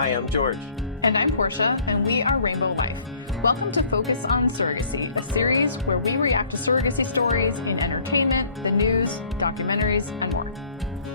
Hi, I'm George. And I'm Portia, and we are Rainbow Life. Welcome to Focus on Surrogacy, a series where we react to surrogacy stories in entertainment, the news, documentaries, and more.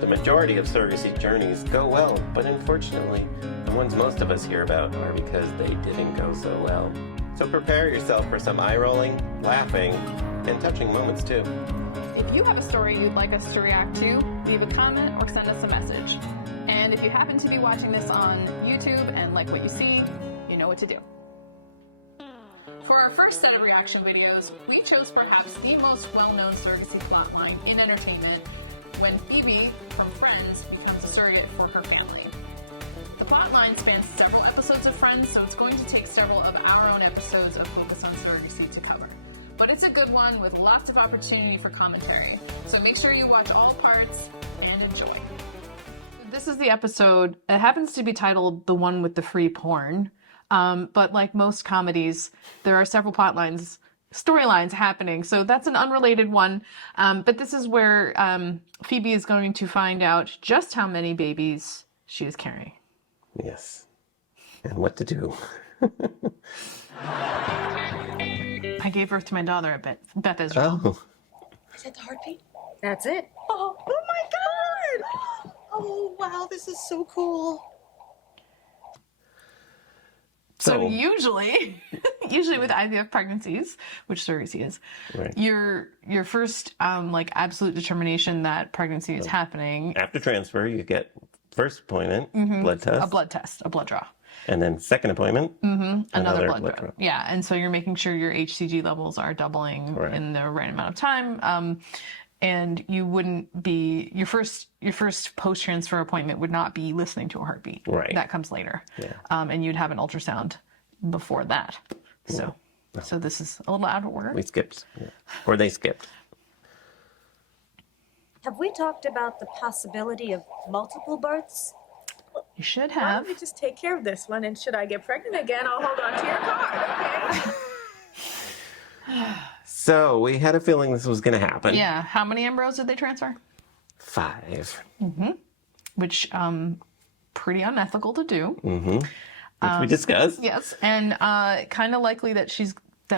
The majority of surrogacy journeys go well, but unfortunately, the ones most of us hear about are because they didn't go so well. So prepare yourself for some eye-rolling, laughing, and touching moments too. If you have a story you'd like us to react to, leave a comment or send us a message. And if you happen to be watching this on YouTube and like what you see, you know what to do. For our first set of reaction videos, we chose perhaps the most well-known surrogacy plotline in entertainment, when Phoebe from Friends becomes a surrogate for her family. The plotline spans several episodes of Friends, so it's going to take several of our own episodes of Focus on Surrogacy to cover. But it's a good one with lots of opportunity for commentary, so make sure you watch all parts and enjoy. This is the episode. It happens to be titled The One with the Free Porn, but like most comedies, there are several storylines happening, so that's an unrelated one. But this is where Phoebe is going to find out just how many babies she is carrying. Yes. And what to do. I gave birth to my daughter, Beth Israel. Oh. Is that the heartbeat? That's it. Oh my God! Oh, wow, this is so cool. So usually with IVF pregnancies, which surrogacy is, right, your first like absolute determination that pregnancy is happening. After transfer, you get first appointment, blood test, a blood draw. And then second appointment, another blood draw. Yeah, and so you're making sure your HCG levels are doubling in the right amount of time. And you wouldn't be, your first post-transfer appointment would not be listening to a heartbeat. Right. That comes later. Yeah. And you'd have an ultrasound before that. So so this is a little out of order. We skipped. Yeah. Or they skipped. Have we talked about the possibility of multiple births? You should Why have. don't we just take care of this one, and should I get pregnant again, I'll hold on to your card, okay? So we had a feeling this was going to happen. Yeah. How many embryos did they transfer? 5. Which, pretty unethical to do. Which we discussed. Yes. And kind of likely that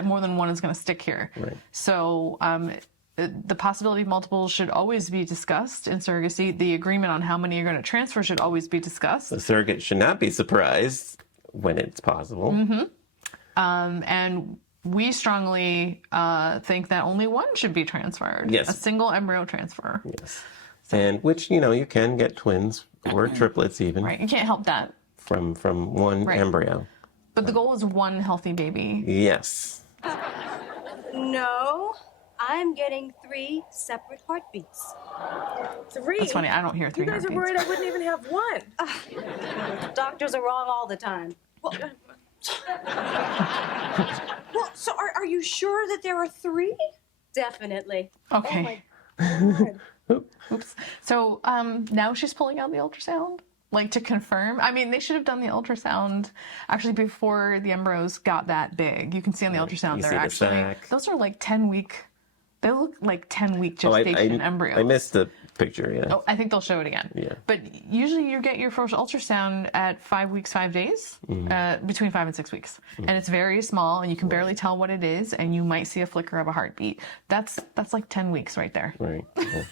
more than one is going to stick here. Right. So the possibility of multiple should always be discussed in surrogacy. The agreement on how many you're going to transfer should always be discussed. The surrogate should not be surprised when it's possible. And we strongly think that only one should be transferred. Yes. A single embryo transfer. Yes. And which, you can get twins or triplets even. Right. You can't help that. From one embryo. But the goal is one healthy baby. Yes. No, I'm getting 3 separate heartbeats. 3? That's funny. I don't hear 3 You guys heartbeats. are worried I wouldn't even have one. Doctors are wrong all the time. Well, so are you sure that there are 3? Definitely. Okay. Oh my God. Oops. So now she's pulling out the ultrasound, like to confirm. I mean, they should have done the ultrasound actually before the embryos got that big. You can see on the ultrasound they're actually those are like 10-week. They look like 10-week gestation embryos. I missed the picture. Yeah. Oh, I think they'll show it again. Yeah. But usually you get your first ultrasound at 5 weeks, 5 days, between 5 and 6 weeks, and it's very small, and you can barely tell what it is, and you might see a flicker of a heartbeat. That's like 10 weeks right there. Right. Yeah.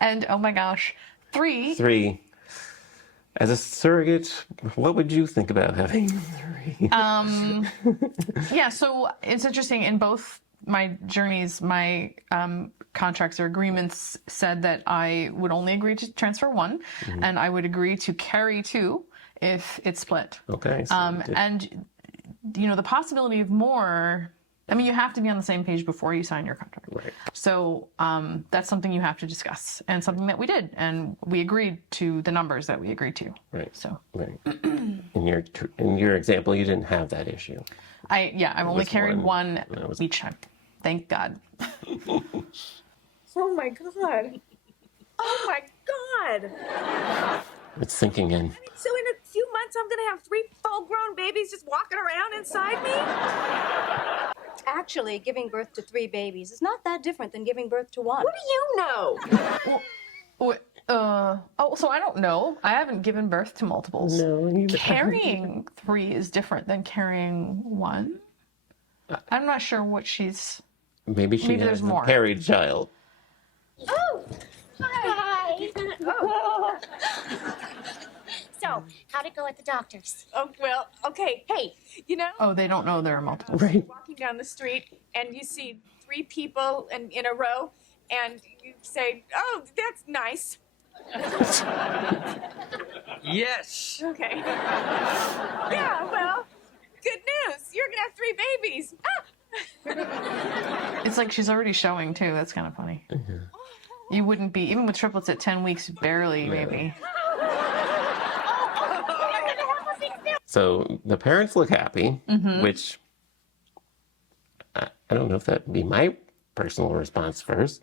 And oh my gosh, 3. 3. As a surrogate, what would you think about having 3? Yeah, so it's interesting. In both my journeys, my contracts or agreements said that I would only agree to transfer 1, and I would agree to carry 2 if it's split. Okay. So and the possibility of more. I mean, you have to be on the same page before you sign your contract. Right. So that's something you have to discuss, and something that we did, and we agreed to the numbers that we agreed to. Right. So. Right. In your example, you didn't have that issue. I've only carried one each time. Thank God. Oh my God. Oh my God. It's sinking in. I mean, so in a few months, I'm going to have 3 full-grown babies just walking around inside me? Actually, giving birth to 3 babies is not that different than giving birth to 1. What do you know? So I don't know. I haven't given birth to multiples. No, you Carrying 3 is different than carrying 1. I'm not sure what she's... Maybe Maybe there's has more. a carried child. Oh, hi. Oh. So, how'd it go at the doctor's? Oh, well, okay. Hey, you know, Oh, they don't know there are multiples. Right. walking down the street and you see 3 people in a row and you say, oh, that's nice. Yes. Okay. Yeah, well, good news. You're going to have 3 babies. Ah! It's like she's already showing, too. That's kind of funny. You wouldn't be, even with triplets at 10 weeks, barely, maybe. So the parents look happy, which I don't know if that would be my personal response first.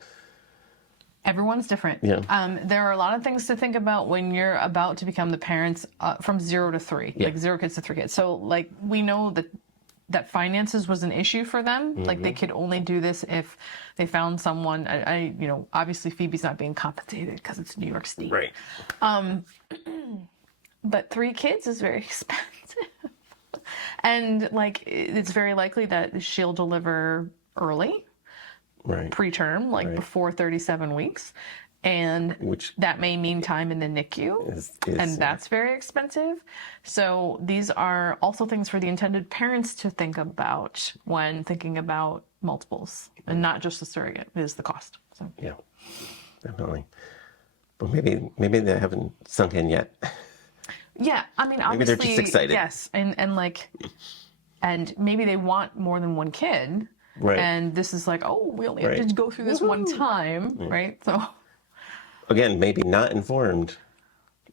Everyone's different. Yeah. There are a lot of things to think about when you're about to become the parents from 0 to 3, Yeah. like 0 kids to 3 kids. So, like, we know that finances was an issue for them. Like, they could only do this if they found someone. Obviously Phoebe's not being compensated because it's New York State. Right. But 3 kids is very expensive. And, like, it's very likely that she'll deliver early, Right. preterm, like Right. before 37 weeks. And Which that may mean time in the NICU. And that's very expensive. So these are also things for the intended parents to think about when thinking about multiples, and not just the surrogate, is the cost. So. Yeah, definitely. But maybe they haven't sunk in yet. Yeah, I mean, obviously, Maybe they're just excited. Yes, and maybe they want more than 1 kid. Right. And this is like, oh, we only have Right. to go through this one time, right? So. Again, maybe not informed,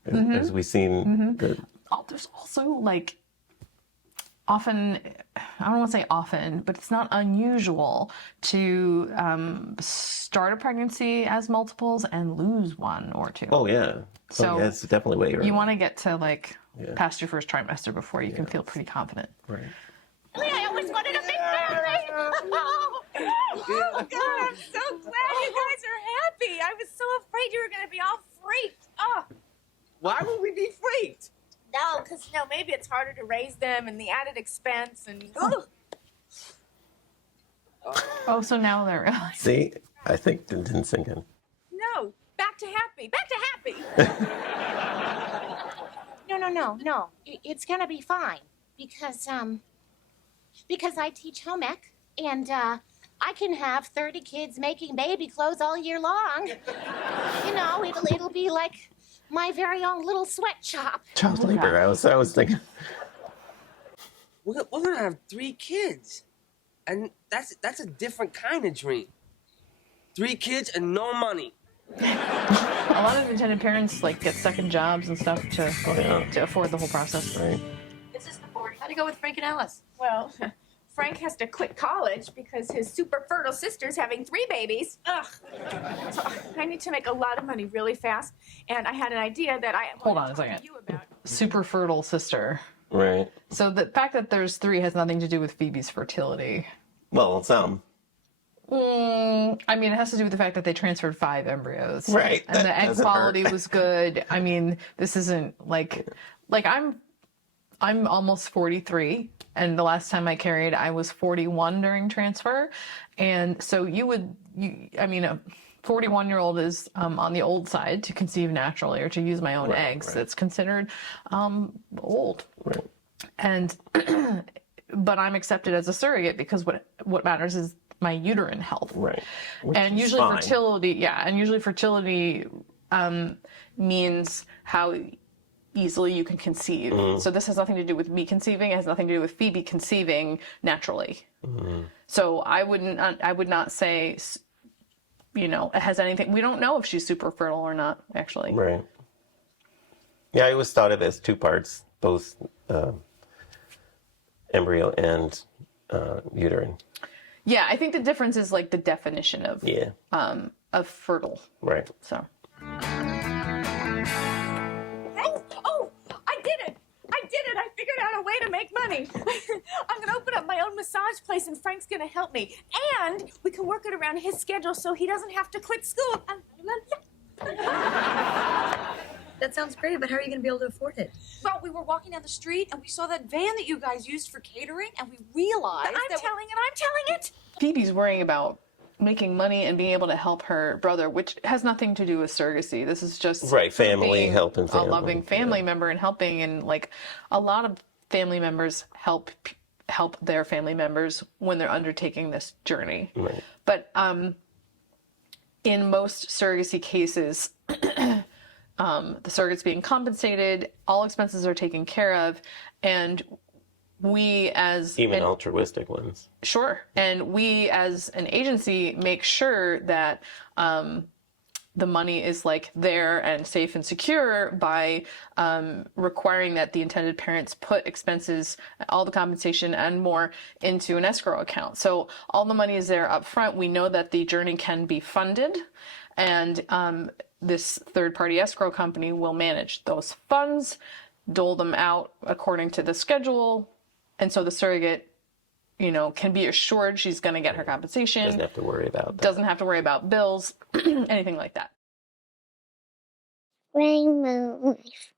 as we've seen. There's also, like, often, I don't want to say often, but it's not unusual to start a pregnancy as multiples and lose 1 or 2. Oh yeah. So that's definitely way early. you want to get to, like, past your first trimester before you can feel pretty confident. Right. I always wanted a big family. Oh, God, I'm so glad you guys are happy. I was so afraid you were going to be all freaked. Oh, Why would we be freaked? no, because, maybe it's harder to raise them and the added expense and... Ugh. Oh, so now they're realizing. See, I think it didn't sink in. No, back to happy. Back to happy. No. It's gonna be fine because I teach home ec and I can have 30 kids making baby clothes all year long. It'll be like my very own little sweatshop. Child labor. I was thinking. We're gonna have 3 kids, and that's a different kind of dream. 3 kids and no money. A lot of intended parents, like, get second jobs and stuff to afford the whole process. Right. This is the board. How'd it go with Frank and Alice? Well, Frank has to quit college because his super fertile sister's having 3 babies. Ugh. So I need to make a lot of money really fast, and I had an idea that I Hold wanted on a to talk second. to you about. Super fertile sister. Right. So the fact that there's 3 has nothing to do with Phoebe's fertility. Well, some. I mean, it has to do with the fact that they transferred 5 embryos. Right. And That the egg doesn't quality hurt. was good. I mean, this isn't like I'm almost 43, and the last time I carried, I was 41 during transfer. And so a 41-year-old is on the old side to conceive naturally or to use my own eggs. right. That's considered old. Right. And but I'm accepted as a surrogate because what matters is my uterine health. Right. And usually fertility means how easily you can conceive. So this has nothing to do with me conceiving. It has nothing to do with Phoebe conceiving naturally. So I would not say, it has anything. We don't know if she's super fertile or not, actually. Right. Yeah, I always thought of it as 2 parts, both embryo and uterine. Yeah, I think the difference is like the definition of fertile. Right. So. Oh, I did it! I figured out a way to make money. I'm gonna open up my own massage place, and Frank's gonna help me. And we can work it around his schedule so he doesn't have to quit school. that sounds great, but how are you going to be able to afford it? Well, we were walking down the street and we saw that van that you guys used for catering, and we realized I'm telling it. Phoebe's worrying about making money and being able to help her brother, which has nothing to do with surrogacy. This is just Right, family, being helping family. a loving family member and helping, and like a lot of family members help their family members when they're undertaking this journey. Right. But in most surrogacy cases, the surrogate's being compensated, all expenses are taken care of, and we as Even altruistic ones. Sure. And we as an agency make sure that the money is like there and safe and secure by requiring that the intended parents put expenses, all the compensation and more into an escrow account. So all the money is there up front. We know that the journey can be funded, and this third-party escrow company will manage those funds, dole them out according to the schedule. And so the surrogate, can be assured she's going to get her compensation. Doesn't have to worry about that. Doesn't have to worry about bills, anything like that. Rainbow life.